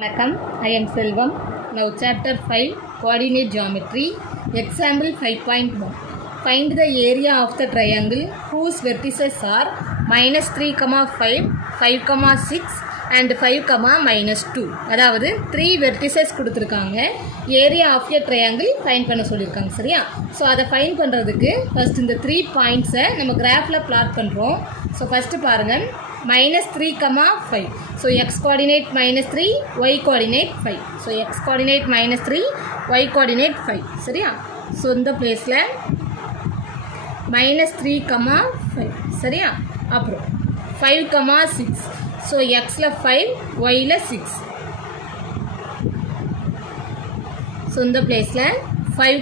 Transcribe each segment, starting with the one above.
வணக்கம், I am Selvam. Now chapter 5 coordinate geometry. Example 5.1. Find the area of the triangle whose vertices are -3, 5, 6 and 5, -2. அதாவது 3 vertices கொடுத்துருக்காங்க. Area of a triangle find பண்ண சொல்லியிருக்காங்க. சரியா? So அதை fine பண்ணுறதுக்கு first இந்த 3 பாயிண்ட்ஸை நம்ம கிராஃபில் பிளாட் பண்ணுறோம். ஸோ ஃபஸ்ட்டு பாருங்கள், -3, 5. So x coordinate -3, y coordinate 5. So x coordinate -3, y coordinate 5. சரியா? ஸோ இந்த பிளேஸில் -3, 5. சரியா? அப்புறம் 5, 6. ஸோ எக்ஸில் 5, ஒயில் 6. ஸோ இந்த பிளேஸில் 5,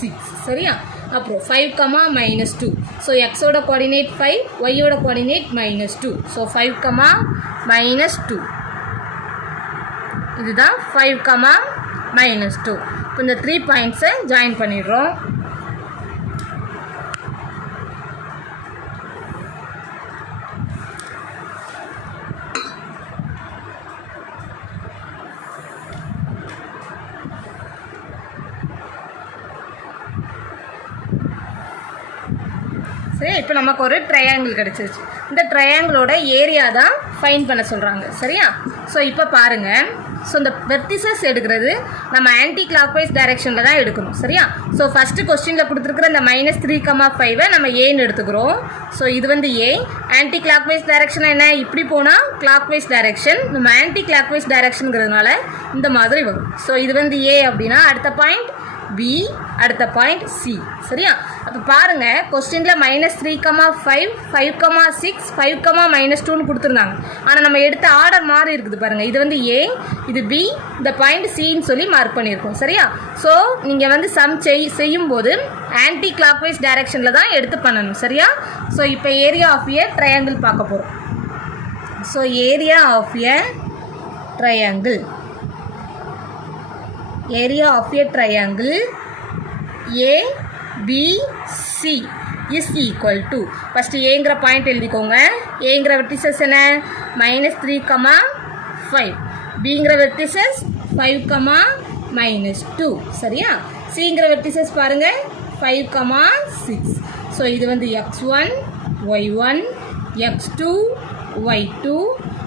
6. சரியா? அப்புறம் 5, -2. ஸோ எக்ஸோட கோஆர்டினேட் 5, ஒய்யோட கோஆர்டினேட் -2. ஸோ 5, -2. இதுதான் 5, -2. இப்போ இந்த 3 பாயிண்ட்ஸை ஜாயின் பண்ணிடுறோம். சரி, இப்போ நமக்கு ஒரு ட்ரையாங்கிள் கிடச்சிருச்சு. இந்த ட்ரையாங்கிளோட ஏரியா தான் ஃபைன் பண்ண சொல்கிறாங்க. சரியா? ஸோ இப்போ பாருங்கள், ஸோ இந்த வெர்டிசஸ் எடுக்கிறது நம்ம ஆன்டி கிளாக்வைஸ் டைரெக்ஷனில் தான் எடுக்கணும். சரியா? ஸோ ஃபஸ்ட்டு கொஸ்டினில் கொடுத்துருக்குற இந்த -3, 5 நம்ம ஏன்னு எடுத்துக்கிறோம். ஸோ இது வந்து ஏ. ஆன்டி கிளாக்வைஸ் டைரெக்ஷன் என்ன? இப்படி போனால் கிளாக்வைஸ் டைரெக்ஷன். நம்ம ஆன்டி கிளாக்வைஸ் டைரெக்ஷனுங்கிறதுனால இந்த மாதிரி வரும். ஸோ இது வந்து ஏ அப்படின்னா அடுத்த பாயிண்ட் பி, அடுத்த பாயிண்ட் சி. சரியா? அப்போ பாருங்கள், கொஸ்டினில் -3, 5, 5, 6, 5, -2ன்னு கொடுத்துருந்தாங்க. ஆனால் நம்ம எடுத்த ஆர்டர் மாறி இருக்குது பாருங்கள். இது வந்து ஏ, இது பி, இந்த பாயிண்ட் சின்னு சொல்லி மார்க் பண்ணியிருக்கோம். சரியா? ஸோ நீங்கள் வந்து சம் செய்யும்போது ஆன்டி கிளாக்வைஸ் டைரெக்ஷனில் தான் எடுத்து பண்ணணும். சரியா? ஸோ இப்போ ஏரியா ஆஃப் ஏ ட்ரையாங்கிள் பார்க்க போகிறோம். So area of a triangle, area of a triangle ABC is equal to, first ஏங்கிற பாயிண்ட் எழுதிக்கோங்க. ஏங்கிற வெர்டிசஸ் என்ன? -3, 5. பிங்கிற வெர்டிசஸ் 5, -2. சரியா? சிங்கிற வெர்டிசஸ் பாருங்கள் 5, 6. ஸோ இது வந்து x1, y1, x2, y2,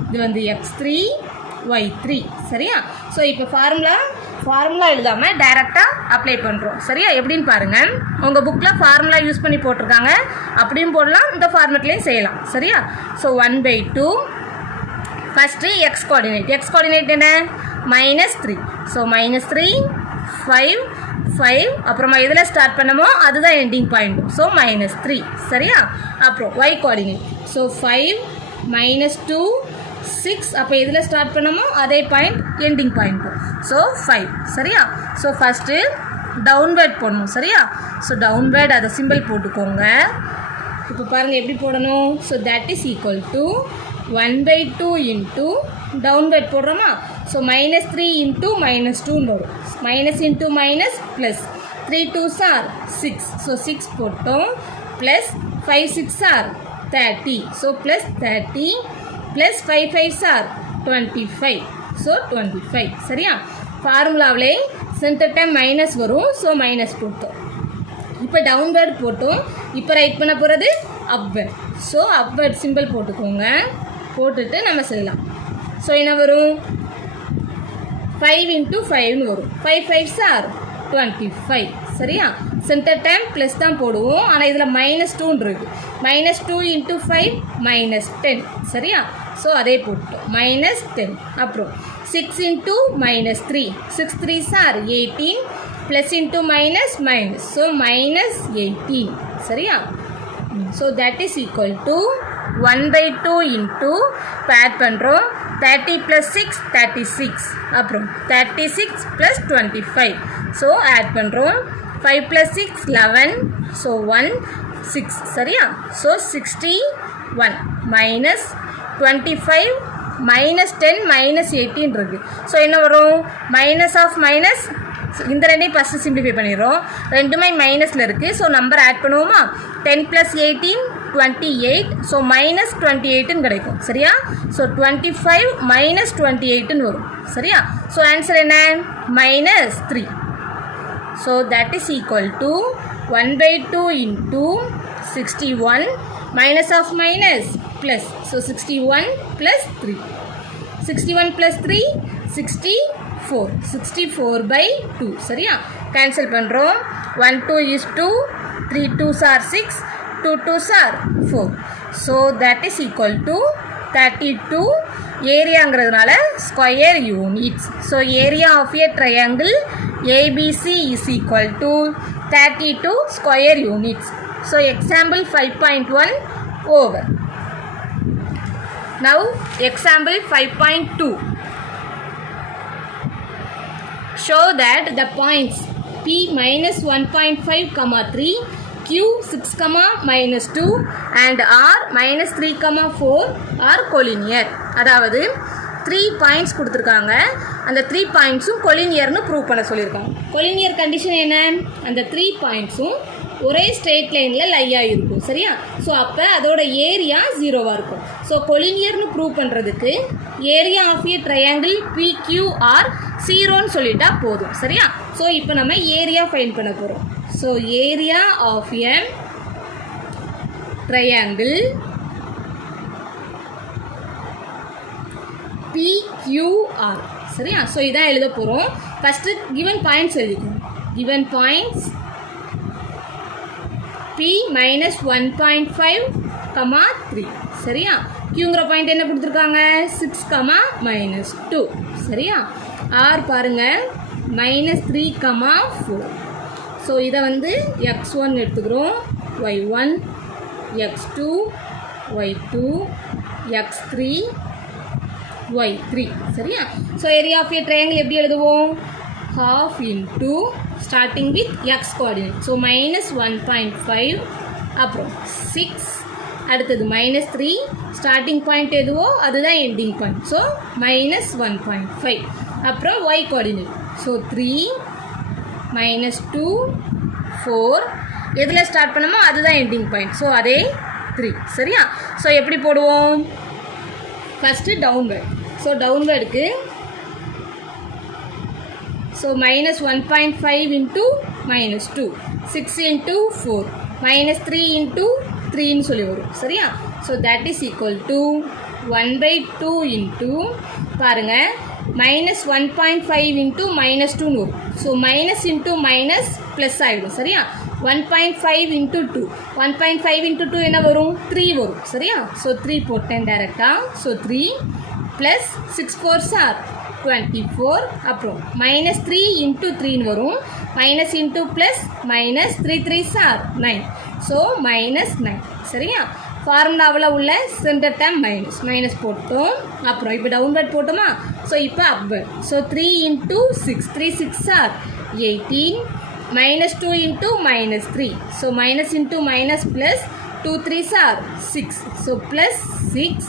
இது வந்து x3, y3. சரியா? ஸோ இப்போ ஃபார்முலா எழுதாமல் டைரெக்டாக அப்ளை பண்ணுறோம். சரியா? எப்படின்னு பாருங்கள், உங்கள் புக்கில் ஃபார்முலா யூஸ் பண்ணி போட்டிருக்காங்க, அப்படியும் போடலாம், இந்த ஃபார்மெட்லேயும் செய்யலாம். சரியா? ஸோ 1/2. ஃபஸ்ட்டு எக்ஸ் கோஆர்டினேட் என்ன? -3. ஸோ -3, 5, 5. அப்புறமா எதில் ஸ்டார்ட் பண்ணமோ அதுதான் எண்டிங் பாயிண்ட். ஸோ -3. சரியா? அப்புறம் ஒய் கோஆர்டினேட். ஸோ 5, -2, 6. அப்போ எதில் ஸ்டார்ட் பண்ணமோ அதே பாயிண்ட் எண்டிங் பாயிண்ட். ஸோ 5. சரியா? ஸோ ஃபஸ்ட்டு டவுன்வேர்ட் போடணும். சரியா? ஸோ டவுன்வேர்ட் அதை சிம்பிள் போட்டுக்கோங்க. இப்போ பாருங்கள் எப்படி போடணும். So that is equal to 1/2 into downward போடுறோமா. ஸோ -3 இன்ட்டு -2ன்னு வரும். Minus into minus plus 3 2s are 6. So 6 போட்டோம். Plus 5 6 are 30. So plus 30 plus 5 5s are 25. So 25. சரியா? ஃபார்முலாவிலே சென்டர் டைம் மைனஸ் வரும். ஸோ மைனஸ் போட்டோம். இப்போ டவுன்வேர்ட் போட்டோம். இப்போ ரைட் பண்ண போகிறது அப்வேர்ட். ஸோ அப்வேர்ட் சிம்பிள் போட்டுக்கோங்க. போட்டுட்டு நம்ம செய்யலாம். ஸோ என்ன வரும்? 5 × 5ன்னு வரும். 5 5s are 25. சரியா? சென்டர் டைம் ப்ளஸ் தான் போடுவோம், ஆனால் இதில் -2 இருக்குது. -2 × 5 -10. சரியா? ஸோ அதே போட்டோம் -10. அப்புறம் 6 × -3. 6 3s are 18. Plus into minus minus. So -18. சரியா? So that is equal to 1/2 into add பண்ணுறோம். 30 + 6 36. அப்புறம் 36 + 25. ஸோ ஆட் பண்ணுறோம். 5 + 6 11. ஸோ 1 6. சரியா? ஸோ 61 -25 -10 -18 இருக்குது. ஸோ என்ன வரும்? Minus of minus. இந்த ரெண்டையும் ஃபஸ்ட்டு சிம்பிளிஃபை பண்ணிடுறோம். ரெண்டுமே மைனஸில் இருக்குது. ஸோ நம்பர் ஆட் பண்ணுவோமா? 10 + 18 28. ஸோ மைனஸ் 28ன்னு கிடைக்கும் சரியா. ஸோ 25 மைனஸ் 28ன்னு வரும் சரியா. ஸோ ஆன்சர் என்ன -3. So that is equal to 1/2 into 61 minus of minus plus. So 61 plus 3. 61 plus 3 64. 64/2 சரியா. கேன்சல் பண்ணுறோம். 1 2 is 2, 3 2s are 6, 2 2s are 4. So that is equal to 32. ஏரியாங்கிறதுனால square units. So area of a triangle ABC is equal to 32 square units. So example 5.1 over. Now example 5.2. Show that the points P minus 1.5, 3, Q 6, -2 and R minus 3, 4 are collinear. அதாவது 3 points கொடுத்துருக்காங்க. அந்த 3 பாயிண்ட்ஸும் கொலினியர்னு prove பண்ண சொல்லியிருக்காங்க. Collinear condition என்ன, அந்த 3 பாயிண்ட்ஸும் ஒரே straight லைனில் லையாக இருக்கும் சரியா. ஸோ அப்போ அதோட ஏரியா 0வாக இருக்கும். ஸோ கொலினியர்னு ப்ரூவ் பண்ணுறதுக்கு area of a triangle PQR 0ன்னு சொல்லிட்டா போதும் சரியா. ஸோ இப்போ நம்ம ஏரியா ஃபைண்ட் பண்ண போகிறோம். So area of a triangle PQR சரியா. ஸோ இதான் எழுத போகிறோம். ஃபஸ்ட்டு கிவன் பாயிண்ட்ஸ் எழுதிக்கணும். கிவன் பாயிண்ட்ஸ் P minus 1.5, 3 சரியா. Qங்கிற பாயிண்ட் என்ன கொடுத்துருக்காங்க 6, -2 சரியா. R பாருங்க -3, 4. ஸோ இதை வந்து x1 எடுத்துக்கிறோம், y1, x2, y2, x3, y3 சரியா. So area of a triangle எப்படி எழுதுவோம், half into starting with x coordinate. So -1.5 அப்புறம் 6 அடுத்தது -3 ஸ்டார்டிங் பாயிண்ட் எதுவோ அதுதான் எண்டிங் பாயிண்ட். ஸோ -1.5 அப்புறம் y கோஆர்டினேட். ஸோ 3 -2 4 எதில் ஸ்டார்ட் பண்ணமோ அதுதான் எண்டிங் பாயிண்ட். ஸோ அதே 3 சரியா. ஸோ எப்படி போடுவோம், ஃபஸ்ட்டு டவுன்வேர்ட். ஸோ டவுன்வேர்டுக்கு ஸோ -1.5 into -2, 6 into 4, -3 into 3ன்னு சொல்லி வரும் சரியா. So that is equal to 1/2 into பாருங்கள் -1.5 into -2ன்னு வரும். So minus into minus plus ஆகிடும் சரியா. 1.5 into 2, 1.5 into 2 என்ன வரும் 3 வரும் சரியா. ஸோ 3 போட்டேன் டேரெக்டாக. ஸோ 3 ப்ளஸ் 6 4s are 24 அப்புறம் -3 into 3ன்னு வரும். Minus into plus minus 3 3s are 9. So -9 சரியா. ஃபார்முலாவில் உள்ள சென்டர் டேம் மைனஸ் போட்டோம். அப்புறம் இப்போ டவுன்வேர்ட் போட்டோமா. ஸோ இப்போ upward. So 3 into 6, 3 6s are 18, -2 into -3. So minus into minus plus 2 3s are 6. So plus 6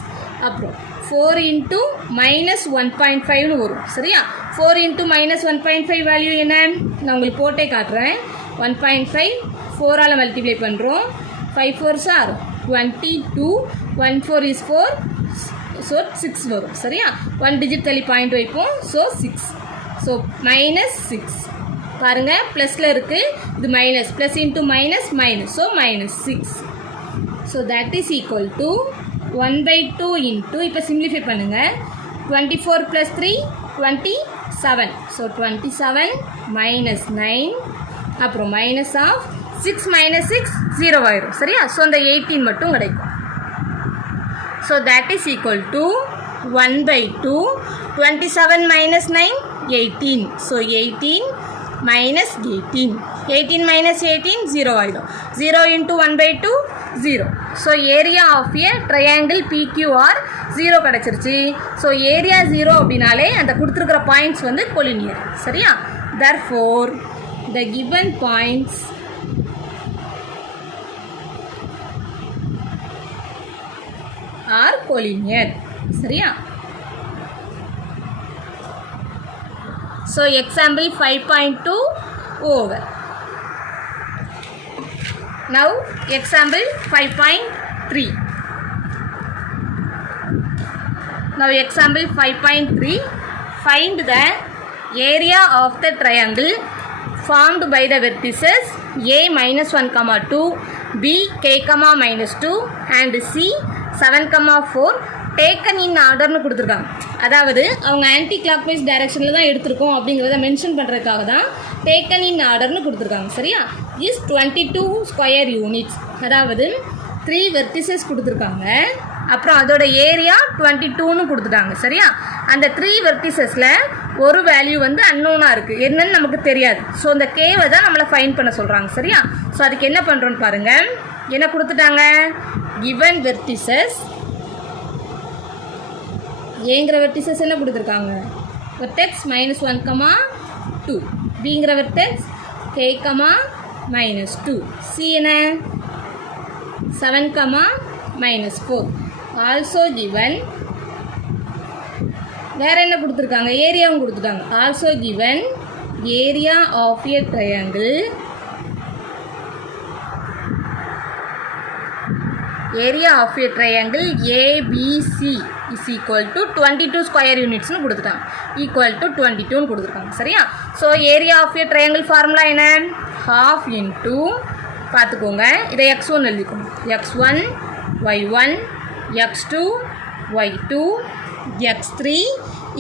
அப்புறம் 4 into -1.5ன்னு வரும் சரியா. 4 into -1.5 வேல்யூ என்ன நான் உங்களுக்கு போட்டே காட்டுறேன். 1.5 4ஆல் மல்டிப்ளை பண்ணுறோம். 5 4s are 22, 1 4 is 4, ஸோ 6 வரும் சரியா. 1 டிஜிட் தள்ளி பாயிண்ட் வைப்போம். ஸோ 6. ஸோ -6 பாருங்கள் ப்ளஸில் இருக்குது, இது minus, plus into minus minus. So -6. So that is equal to 1/2 into இப்போ சிம்ப்ளிஃபை பண்ணுங்கள். 24 + 3 27. ஸோ 27 -9 அப்புறம் மைனஸ் ஆஃப் 6 - 6 0 ஆயிரும் சரியா. ஸோ அந்த 18 மட்டும் கிடைக்கும். So that is equal to 1/2 27 - 9 18. So 18 - 18, 18 - 18 0 ஆயிடும். 0 into 1/2 0. So area of a triangle PQR 0 கிடச்சிருச்சு. ஸோ ஏரியா 0 அப்படின்னாலே அந்த கொடுத்துருக்கிற பாயிண்ட்ஸ் வந்து கொலினியர் சரியா. therefore the given points are collinear சரியா. So example 5.2 over. Now example 5.3. 3. Now example 5.3. Find the area of the triangle formed by the vertices a minus 1 comma 2, b k comma minus 2 and c 7 comma 4 taken in orderனு கொடுத்துருக்காங்க. அதாவது அவங்க anti clock wise டைரக்ஷனில் தான் எடுத்திருக்கோம் அப்படிங்கிறத mention பண்ணுறதுக்காக தான் taken in ஆர்டர்னு கொடுத்துருக்காங்க. சரியா? Is 22 square units. அதாவது 3 வெர்டிசஸ் கொடுத்துருக்காங்க, அப்புறம் அதோட ஏரியா 22ன்னு கொடுத்துட்டாங்க. சரியா? அந்த 3 வெர்டிசஸில் ஒரு வேல்யூ வந்து அன்னோனாக இருக்குது, என்னன்னு நமக்கு தெரியாது. ஸோ அந்த கேவை தான் நம்மளை ஃபைன் பண்ண சொல்கிறாங்க. சரியா? ஸோ அதுக்கு என்ன பண்ணுறோன்னு பாருங்கள். என்ன கொடுத்துட்டாங்க? கிவன் வெர்டிசஸ் ஏங்கிற வெர்டிசஸ் என்ன கொடுத்துருக்காங்க? வெர்டெக்ஸ் -1, 2. பிங்கிற வெர்டெக்ஸ் k, -2. c என்ன? 7, -4. ஆல்சோ கிவன் வேற என்ன கொடுத்துருக்காங்க? ஏரியாவும் கொடுத்துட்டாங்க. Also given area of a triangle ABC is equal to 22 square யூனிட்ஸ்னு கொடுத்துட்டாங்க. ஈக்குவல் டு 22ன்னு கொடுத்துருக்காங்க. சரியா? So area of a triangle formula என்ன? half இன்ட்டு பார்த்துக்கோங்க, இதை x1 எழுதிக்கோங்க. x1 y1 x2 y2 x3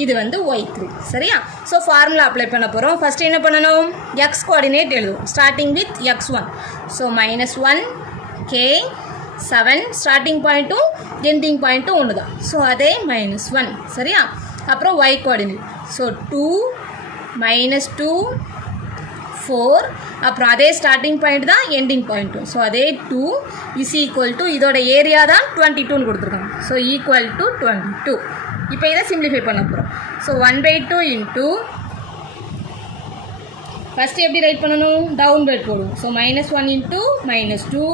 இது வந்து y3. சரியா? ஸோ ஃபார்முலா அப்ளை பண்ண போகிறோம். ஃபஸ்ட்டு என்ன பண்ணணும்? x கோஆர்டினேட் எழுதுவோம். Starting with x1. So -1 k 7 starting பாயிண்ட்டும் எண்டிங் பாயிண்ட்டும் ஒன்று தான். ஸோ அதே -1. சரியா? அப்புறம் y கோஆர்டினேட். ஸோ 2 -2 4, அப்புறம் அதே ஸ்டார்டிங் பாயிண்ட் தான் எண்டிங் பாயிண்ட்டும். ஸோ அதே 2 இஸ் ஈக்குவல் டு இதோட ஏரியா தான் 22ன்னு கொடுத்துருக்காங்க. So equal to 22. இப்போ இதை சிம்பிளிஃபை பண்ண போகிறோம். ஸோ 1/2 இன்ட்டு ஃபஸ்ட்டு எப்படி ரைட் பண்ணணும்? டவுன் ரைட் போடுவோம். So -1 into -2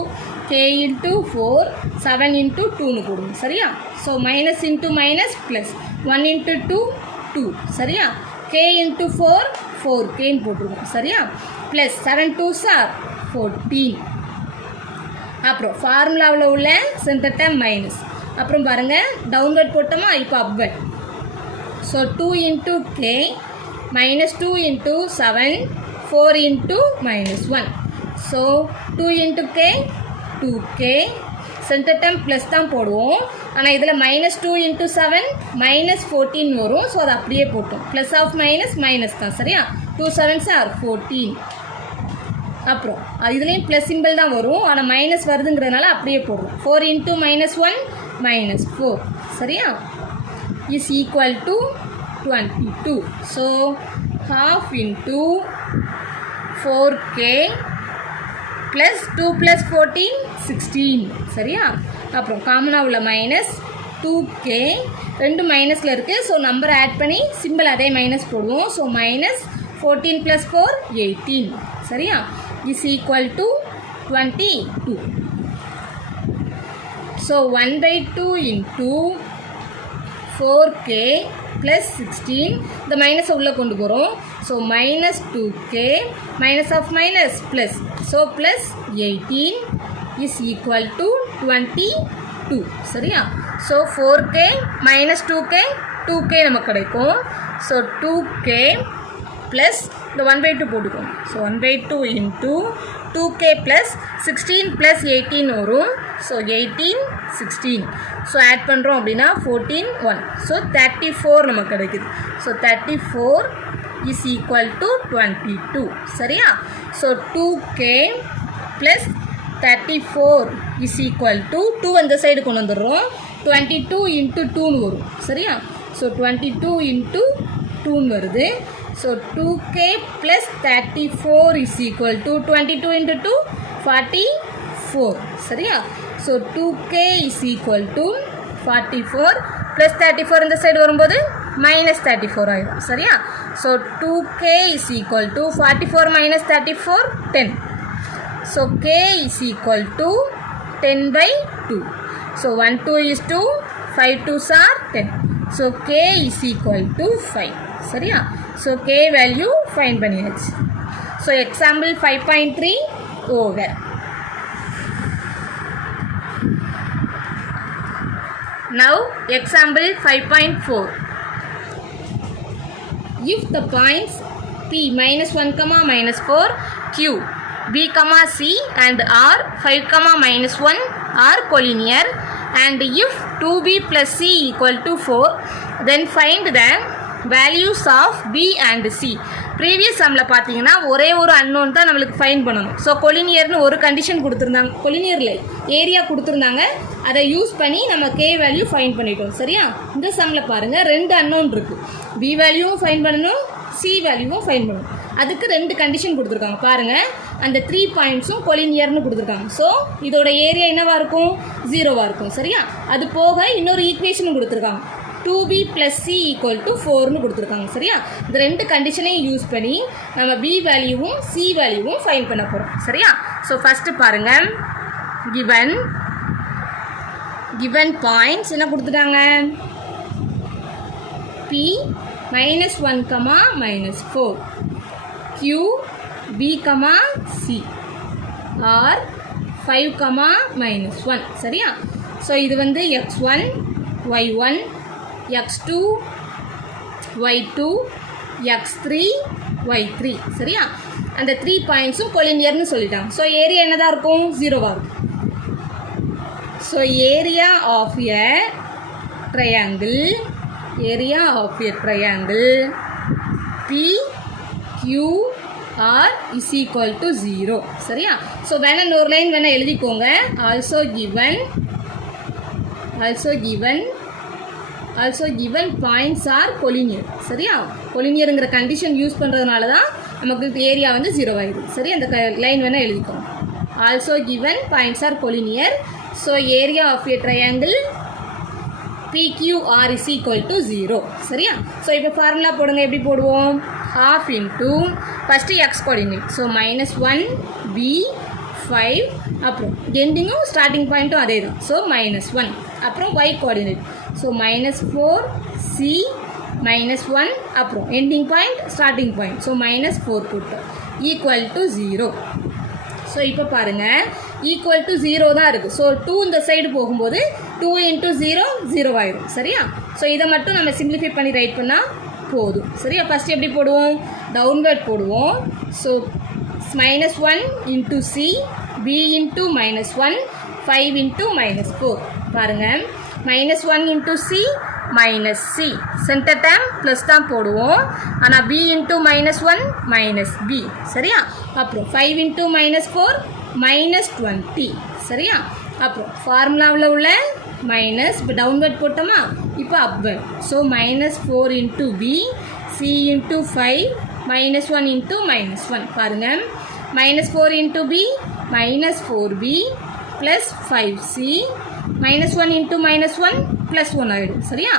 k into 4 7 into 2ன்னு போடுவோம். சரியா? So minus into minus plus 1 into 2 2. சரியா? k இன்ட்டு 4 4kன்னு போட்டுருவோம். சரியா? Plus 7 2s are 14. அப்புறம் ஃபார்முலாவில் உள்ள சென்டர் டேம் மைனஸ். அப்புறம் பாருங்கள், டவுன்வர்ட் போட்டோமா, இப்போ upward. So 2 into k -2 into 7 4 into -1. So 2 into k 2k. Centre dam plus தான் போடுவோம், ஆனால் இதில் -2 இன்ட்டு 7 -14 வரும். ஸோ அதை அப்படியே போட்டோம். ப்ளஸ் ஆஃப் மைனஸ் தான். சரியா? 2 7s are 14. அப்புறம் இதுலேயும் ப்ளஸ் சிம்பிள் தான் வரும், ஆனால் மைனஸ் வருதுங்கிறதுனால அப்படியே போடுறோம். 4 இன்ட்டு -1 -4. சரியா? Is equal to 22. So half into 4k plus 2 + 14 16. சரியா? அப்புறம் காமனாக உள்ள மைனஸ் 2k 2 மைனஸில் இருக்குது. ஸோ நம்பரை ஆட் பண்ணி சிம்பிள் அதே மைனஸ் போடுவோம். ஸோ -14 + 4 18. சரியா? Is equal to 22. So 1/2 into 4k plus 16. இந்த மைனஸை உள்ளே கொண்டு போகிறோம். So -2k minus of minus plus. So plus 18 is equal to 22. சரியா? ஸோ 4k -2k 2k நமக்கு கிடைக்கும். ஸோ 2k ப்ளஸ் இந்த 1/2 போட்டுக்கோங்க. So 1/2 into 2k plus 16 plus 18 வரும். ஸோ 18 16. ஸோ ஆட் பண்ணுறோம் அப்படின்னா 14 1. ஸோ 34 நமக்கு கிடைக்குது. So 34 is equal to 22. சரியா? So 2k plus 34 is equal to 2 அந்த சைடு கொண்டு வந்துடுறோம். 22 இன்ட்டு 2ன்னு வரும். சரியா? ஸோ 22 இன்ட்டு 2ன்னு வருது. So 2k plus 34 is equal to 22 into 2 44. சரியா? So 2k is equal to 44 plus 34 இந்த சைடு வரும்போது -34 ஆயிடும். சரியா? So 2k is equal to 44 - 34 10. So k is equal to 10/2. So 1 2 is 2 5 2s are 10. So k is equal to 5. சரியா? So k value find பண்ணியாச்சு. So example 5.3 over. Now example 5.4. If the points P minus 1 comma minus 4, Q, B comma C and R 5 comma minus 1 are collinear, and if 2B plus C equal to 4, then find the values of B and C. Previous சம்மில் பார்த்தீங்கன்னா ஒரே ஒரு unknown தான் நம்மளுக்கு fine பண்ணணும். So கொலினியர்னு ஒரு condition கொடுத்துருந்தாங்க, கொலினியரில் area கொடுத்துருந்தாங்க, அதை யூஸ் பண்ணி நம்ம கே வேல்யூ ஃபைன் பண்ணிட்டோம். சரியா? இந்த சம்மில் பாருங்கள் 2 அன்னோன் இருக்குது. பி வேல்யூவும் ஃபைன் பண்ணணும், சி வேல்யூவும் ஃபைன் பண்ணணும். அதுக்கு 2 கண்டிஷன் கொடுத்துருக்காங்க பாருங்கள். அந்த 3 பாயிண்ட்ஸும் கொலினியர்னு கொடுத்துருக்காங்க. ஸோ இதோட ஏரியா என்னவாக இருக்கும்? 0வாக இருக்கும். சரியா? அது போக இன்னொரு ஈக்குவேஷனும் கொடுத்துருக்காங்க, 2b plus c equal to 4னு கொடுத்துருக்காங்க. சரியா? இந்த 2 கண்டிஷனையும் யூஸ் பண்ணி நம்ம b வேல்யூவும் c வேல்யூவும் ஃபைன் பண்ண போகிறோம். சரியா? ஸோ ஃபஸ்ட்டு பாருங்கள், given பாயிண்ட்ஸ் என்ன கொடுத்துட்டாங்க? p minus 1 comma minus 4, q b comma c, r 5 comma minus 1. சரியா? ஸோ இது வந்து x1 y1 x2 y2 x3 y3. சரியா? அந்த 3 பாயிண்ட்ஸும் கொலினியர்னு சொல்லிட்டாங்க. ஸோ ஏரியா என்னதான் இருக்கும்? 0வாக இருக்கும். So area of a triangle PQR is equal to 0. சரியா? ஸோ வேணா இன்னொரு லைன் வேணா எழுதிக்கோங்க. Also given points are collinear. சரியா? கொலினியருங்கிற கண்டிஷன் யூஸ் பண்ணுறதுனால தான் நமக்கு ஏரியா வந்து 0 ஆகிடுது. சரி, அந்த லைன் வேணால் எழுதிக்கோங்க. Also given points are collinear. So area of a triangle PQR is equal to 0. சரியா? ஸோ இப்போ ஃபார்முலா போடுங்க. எப்படி போடுவோம்? half into first X coordinate. So -1 B 5, அப்புறம் எண்டிங்கும் ஸ்டார்டிங் பாயிண்ட்டும் அதே தான். ஸோ -1, அப்புறம் y கோஆர்டினேட். ஸோ -4 C -1, அப்புறம் ending point starting point. So -4 போட்டோம் ஈக்குவல் டு 0. ஸோ இப்போ பாருங்கள், ஈக்குவல் டு 0 தான் இருக்குது. ஸோ 2 இந்த சைடு போகும்போது 2 × 0 0 ஆயிடும். சரியா? ஸோ இதை மட்டும் நம்ம சிம்பிளிஃபை பண்ணி ரைட் பண்ணால் போதும். சரியா? ஃபஸ்ட்டு எப்படி போடுவோம்? டவுன்வர்ட் போடுவோம். So -1 × C B × -1 5 × -4. பாருங்கள், -1 × C -C, centre dam plus தான் போடுவோம். ஆனால் B × -1 -B. சரியா? அப்புறம் 5 × -4 -20. சரியா? அப்புறம் ஃபார்முலாவில் உள்ள மைனஸ், இப்போ டவுன்வர்ட் போட்டோமா, இப்போ அப்வர்ட். So -4 × B C × 5 -1 × -1. பாருங்கள், -4 × B -4B + 5C -1 × -1 +1 ஆகிடும். சரியா?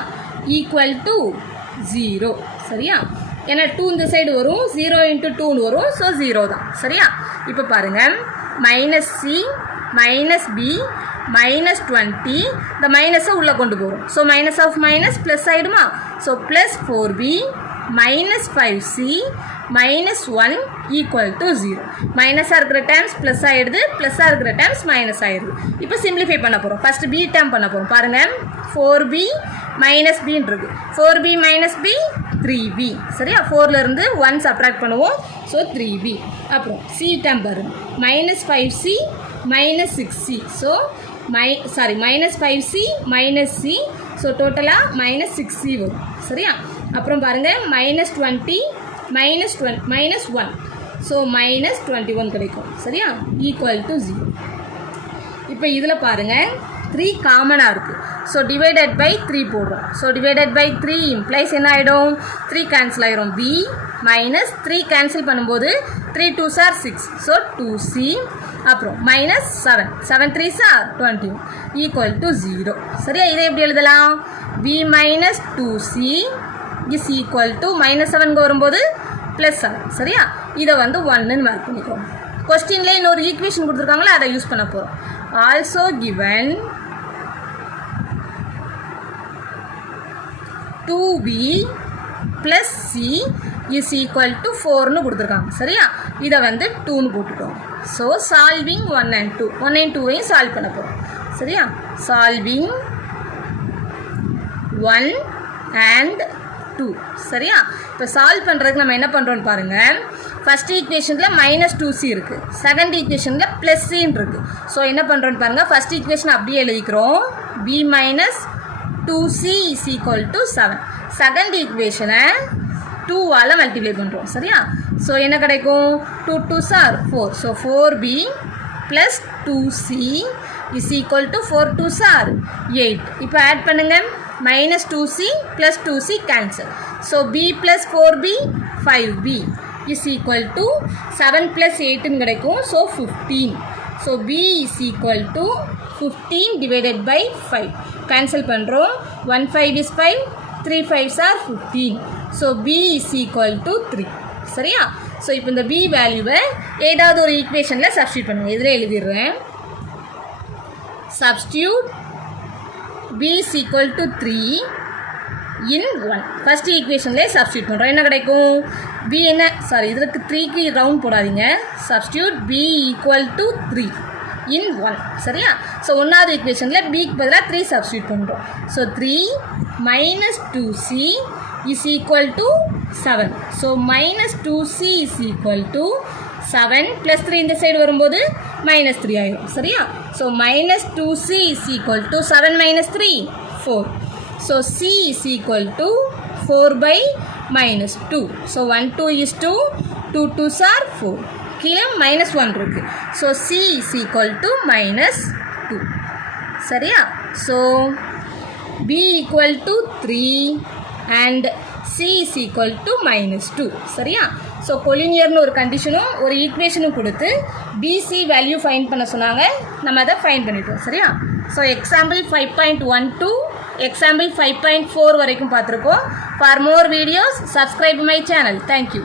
Equal to 0. சரியா? ஏன்னா 2 இந்த சைடு வரும், 0 × 2ன்னு வரும். ஸோ 0 தான். சரியா? இப்போ பாருங்கள், -C -B -20, இந்த மைனஸை உள்ளே கொண்டு போகிறோம். So minus of minus plus ஆகிடுமா? So +4B -5C -1 equal to 0. மைனஸாக இருக்கிற டேர்ம்ஸ் ப்ளஸ் ஆகிடுது, ப்ளஸ்ஸாக இருக்கிற டேர்ம்ஸ் மைனஸ் ஆகிடுது. இப்போ சிம்பிளிஃபை பண்ண போகிறோம். ஃபஸ்ட்டு பி டேர்ம் பண்ண போகிறோம். பாருங்கள், 4B -Bன்னு இருக்குது. 4B - B 3B. சரியா? 4லேருந்து 1 சப்ராக்ட் பண்ணுவோம். So 3B. அப்புறம் C டேர்ம் பாருங்கள், -5C -6C. So -5C -C. So டோட்டலாக -6C வரும். சரியா? அப்புறம் பாருங்கள், -20 -1. ஸோ -21 கிடைக்கும். சரியா? Equal to 0. இப்போ இதில் பாருங்கள், 3 காமனாக இருக்குது. ஸோ டிவைடட் பை 3 போடுறோம். ஸோ டிவைடட் பை 3 இம்ப்ளைஸ் என்ன ஆகிடும்? 3 கேன்சல் ஆகிடும். B -3 கேன்சல் பண்ணும்போது 3 2s are 6. So 2C. அப்புறம் -7 7 3s are 20 ஈக்குவல் டு 0. சரியா? இதை எப்படி எழுதலாம்? B -2C is equal to -7 வரும்போது +7. சரியா? இதை வந்து 1ன்னு மார்க் பண்ணிக்கிறோம். கொஸ்டின்லேயே இன்னொரு ஈக்குவேஷன் கொடுத்துருக்காங்களா, அதை யூஸ் பண்ண போகிறோம். Also given 2B + C is equal to 4ன்னு கொடுத்துருக்காங்க. சரியா? இதை வந்து 2ன்னு போட்டுட்டோம். ஸோ சால்விங் 1 and 2 1 and 2வையும் சால்வ் பண்ண போகிறோம். சரியா? Solving 1 and 2. சரியா? இப்போ சால்வ் பண்ணுறதுக்கு நம்ம என்ன பண்ணுறோன்னு பாருங்கள். ஃபஸ்ட் ஈக்குவேஷனில் -2c இருக்குது, செகண்ட் ஈக்குவேஷனில் +c இருக்குது. ஸோ என்ன பண்ணுறோன்னு பாருங்கள். ஃபஸ்ட் ஈக்குவேஷன் அப்படியே எழுதிக்கிறோம். b - 2c = 7. செகண்ட் ஈக்குவேஷனை 2ஆல் மல்டிப்ளை பண்ணுறோம். சரியா? ஸோ என்ன கிடைக்கும்? 2 2s are 4. So 4b + 2c = 4 2s are 8. இப்போ ஆட் பண்ணுங்கள். -2c + 2c cancel. So b + 4b 5b = 7 + 8 கிடைக்கும். So 15. So b = 15 divided by 5. Cancel பண்ணுறோம். 1 5 is 5, 3 5s are 15. So b = 3. சரியா? ஸோ இப்போ இந்த b வேல்யூவை ஏதாவது ஒரு ஈக்குவேஷனில் சப்ஸ்டியூட் பண்ணுங்கள். இதில் எழுதிடுறேன். Substitute b = 3 in 1. ஃபஸ்ட் ஈக்குவேஷன்லேயே சப்ஸ்டியூட் பண்ணுறோம். என்ன கிடைக்கும்? b என்ன இதுக்கு 3க்கு ரவுண்ட் போடாதீங்க. Substitute b = 3 in 1. சரியா? ஸோ ஒன்றாவது ஈக்குவேஷனில் பிக்கு பதிலாக 3 சப்ஸ்டியூட் பண்ணுறோம். So 3 - 2c = 7. ஸோ -2c = 7 + 3 இந்த சைடு வரும்போது -3 ஆயிரும். சரியா? So -2c = 7 - 3 4. So c = 4/-2. So 1 2 is 2, 2 2s are 4. கீழே -1 இருக்குது. So c = -2. சரியா? So b = 3 and c = -2. சரியா? ஸோ கொலினியர்னு ஒரு கண்டிஷனும் ஒரு ஈக்குவேஷனும் கொடுத்து bc வேல்யூ ஃபைண்ட் பண்ண சொன்னாங்க. நம்ம அதை ஃபைண்ட் பண்ணிட்டோம். சரியா? ஸோ எக்ஸாம்பிள் 5.1 to எக்ஸாம்பிள் 5.4 வரைக்கும் பார்த்துருக்கோம். For more videos subscribe my channel. Thank you.